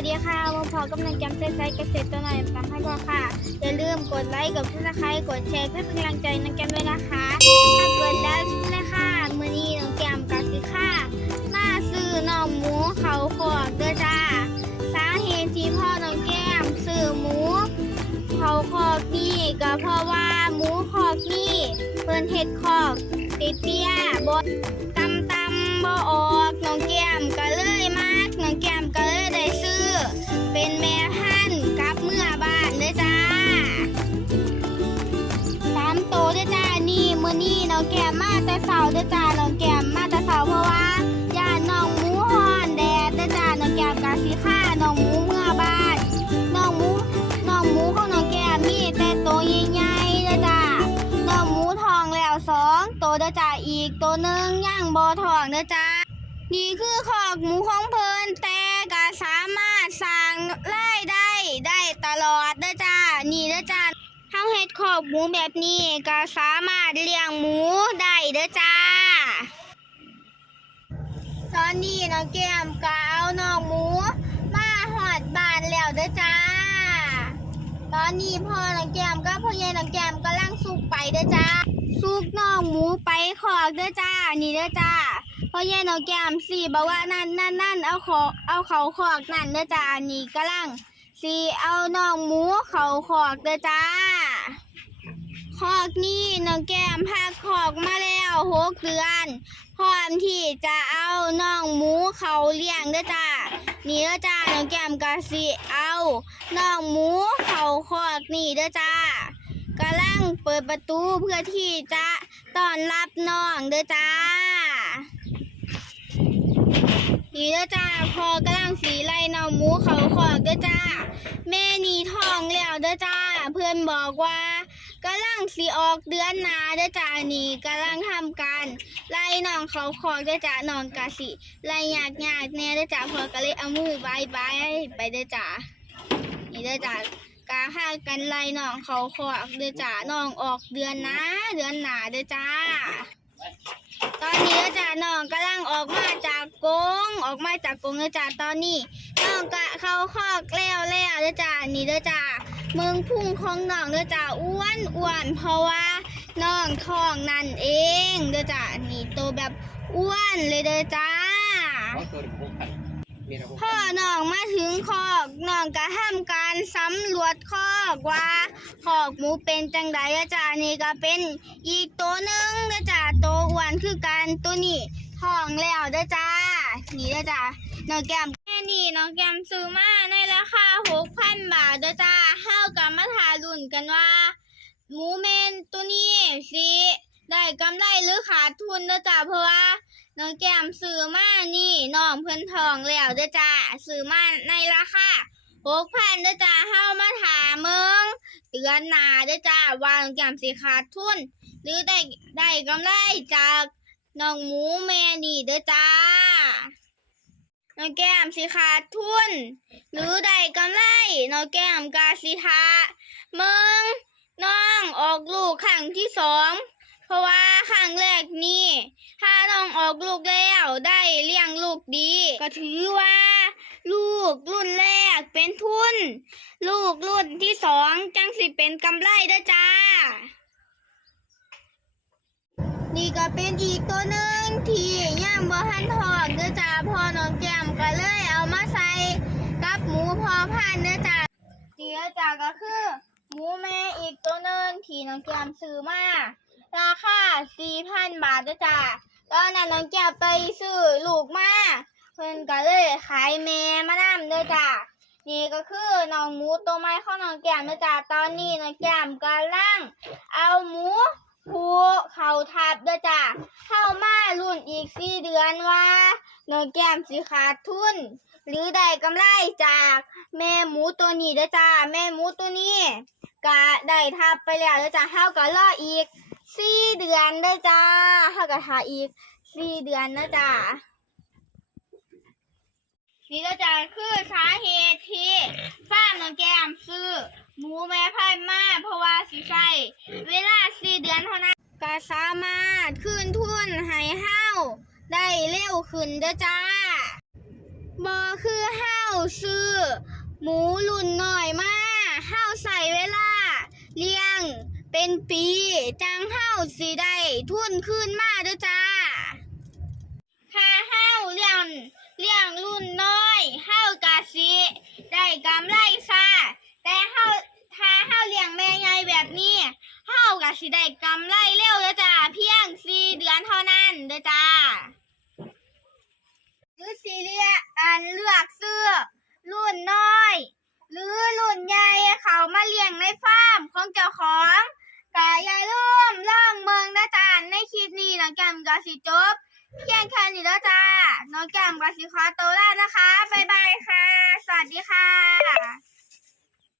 วัสดีค่ะผมพอกำลังจำเส้นไซเกษตรตัวหน่อยตามให้พ่อค่ะ อย่าลืมกดไลค์กดซับสไครต์กดแชร์เพื่อเป็นกำลังใจน้องแกมด้วยนะคะ ถ้าเกิดแล้วเลยค่ะ มือนี้น้องแกมกับสิค่ะหน้าซื้อน้องหมูเขาขอกเด้อจ้า สาเหตุที่พ่อน้องแก้มซื้อหมู เขาขอกนี่ก็เพราะว่าหมูขอกนี่เพิ่นเฮ็ดขอกติดเตี้ยบดตำตำบ่ออกน้องแก้มก็เเป็นแม่พันธุ์กลับเมื่อบ้านเด้อจ้าสามโตเด้อจ้านี่มือนี้น้องแก้มมาแต่เช้าเด้อจ้าน้องแก้มมาแต่เช้าเพราะว่าย่านน้องหมูฮ้อนแดดเด้อจ้าน้องแก้มก็สิฆ่าน้องหมูเมื่อบ้านน้องหมูน้องหมูของน้องแก้มมีแต่โตใหญ่ๆเด้อจ้าน้องหมูทองแล้วสองโตเด้อจ้าอีกตัวหนึ่งย่างบอทองเด้อจ้านี่คือขอกหมูของเพลินแต่ก็สามารถสร้างรายได้ได้ตลอดเด้อจ้า นี่เด้อจ้า เฮาเฮ็ดขอกหมูแบบนี้ก็สามารถเลี้ยงหมูได้เด้อจ้า ตอนนี้น้องแก้มก็เอาน้องหมู มาหอดบานแล้วเด้อจ้า ตอนนี้พ่อน้องแก้มก็พ่อใหญ่น้องแก้มกำลังสุกไปเด้อจ้าสุกน้องหมูไปขอกเด้อจ้า นี่เด้อจ้าพ่อใหญ่น้องแก้มสี่บอกว่านั่นนั่นนั่นเอาขอเอาเขาขอกนั่นเด้อจ้านี่กำลังสี่เอาน้องหมูเขาขอกเด้อจ้า ขอกนี่น้องแก้มพาขอกมาแล้วหกเดือน พร้อมที่จะเอาน้องหมูเขาเลี้ยงด้อจ้านี่ด้จ้าน้องแก้มกะสิเอาน้องหมูเขาคอกนี่ด้จ้ากำลังเปิดประตูเพื่อที่จะต้อนรับน้องด้อจ้านี่ด้จ้าพอกำลังสีไล่น้องหมูเขาคอกด้จ้าแม่นี่ท้องแล้วด้จ้าเพื่อนบอกว่า กำลังสีออกเดือนหนาเด้อจ้านี่กำลังทำการไล่น้องเขาคอกเด้อจ้าน้องกะสิไล่ยากยากแน่เด้อจ้าพอก็เลยเอามือบายบายไปเด้อจ้านี่เด้อจ้ากาห้ากันไล่น้องเขาคอกเด้อจ้าน้องออกเดือนนะเดือนหนาเด้อจ้า ตอนนี้เด้อจ้าน้องกำลังออกมาจากกงออกมาจากกงเด้อจ้าตอนนี้น้องกะเขาคอกแล้วแล้ว ด้อจ้านี่เด้อจ้าเมืองพุ่งของน้องเด้อจ้าอ้วนอ้วนเพราะว่าน้องท้องนั่นเองเด้อจ้านี่โตแบบอ้วนเลยเด้อจ้าเขาตัวหกพันมีนะหกพ่อพันน้องมาถึงคอกน้องก็ทำการสำรวจคอกว่าคอกหมูเป็นจังไดอะจ้านี่ก็เป็นอีกตัวหนึ่งเด้อจ้าตัวอ้วนคือกันตัวนี้ท้องแล้วเด้อจ้านี่เด้อจ้าน้องแก้มแค่นี้น้องแก้มซื้อมาในรา คาหกพันบาทเด้อจ้าเฮากับมาทารุ่นกันว่า หมูเมนตัวนี้สิได้กำไรหรือขาดทุนเด้อจ้าเพราะว่าน้องแก้มซื้อมานี่น้องเพิ่นทองแล้วเด้อจ้าซื้อมาในราคาหกพันเด้อจ้าเฮามาถามเมืองเดือนหน้าเด้อจ้าว่าน้องแก้มสิขาดทุน หรือได้ได้กำไรจากน้องหมูแม่นี่เด้อจ้า น้อแก้มสิขาดทุน หรือได้กำไรน้อแก้มกาสิทาเมืองน้องออกลูกครั้งที่สองเพราะว่าครั้งแรกนี่ถ้าน้องออกลูกแล้วได้เลี้ยงลูกดี ก็ถือว่า ลูกรุ่นแรกเป็นทุน ลูกรุ่นที่สองจังสิเป็นกำไรเด้อจ้า นี่ก็เป็นอีกตัวหนึ่งที่ย่างบ่ทันทองเด้อจ้าพอน้องแก้มก็เลยเอามาใส่กับหมูพอพันธุ์เด้อจ้าเดี๋ยวจ้าก็คือ หมูแม่อีกตัวหนึ่งที่น้องแก้มซื้อมาราคา4,000บาทเด้อจ้าตอนนั้นน้องแก้วไปซื้อลูกมาเพิ่นก็เลยขายแม่มานำเด้อจ้านี่ก็คือน้องหมูตัวใหม่ของน้องแก้มเด้อจ้าตอนนี้น้องแก้มกำลังเอาหมูผูเขาทับเด้อจ้า เข้ามารุ่นอีกสี่เดือนว่าน้อง แก้มสิขาดทุน หรือได้กำไรจากแม่หมูตัวนี้เด้อจ้า แม่หมูตัวนี้ก็ได้ทับไปแล้วเด้อจ้าเฮาก็รออีกสี่เดือนเด้อจ้าเท่ากับหาอีกสี่เดือนนะจ้านี่ก็จะคือสาเหตุที่ฟ้าร์มน้องแก้มซื้อ หมูแม่พันธุ์มาเพราะว่าสิใช้เวลาสี่เดือนเท่านั้นก็สามารถคืนทุนให้เฮา ได้เร็วขึ้นเด้อจ้าบ่คือเฮาซื้อ หมูรุ่นน้อยมาเฮาใส่เวลา เลี้ยง เป็นปีจังเฮาสิได้ทุนขึ้นมาเด้อจ้าถ้าเฮาเลี้ยงเลี้ยงรุ่นน้อยเฮากะสิได้กำไรซะแต่เฮาถ้าเฮาเลี้ยงแม่ใหญ่แบบนี้เฮากะสิได้กำไรเร็วเด้อจ้าเพียงสี่เดือนเท่านั้นเด้อจ้าหรือสิเลียอั นเลือกซื้อ รุ่นน้อย หรือรุ่นใหญ่เขามาเลี้ยงในฟาร์มของเจ้าของก็อย่าลืมลองเมืองนะจ๊ะในคลิปนี้น้องแก้มก็สิจบเพียงแค่นี้แล้วจ้าน้องแก้มก็สิขอตัวแล้วนะคะบ๊ายบายค่ะ สวัสดีค่ะ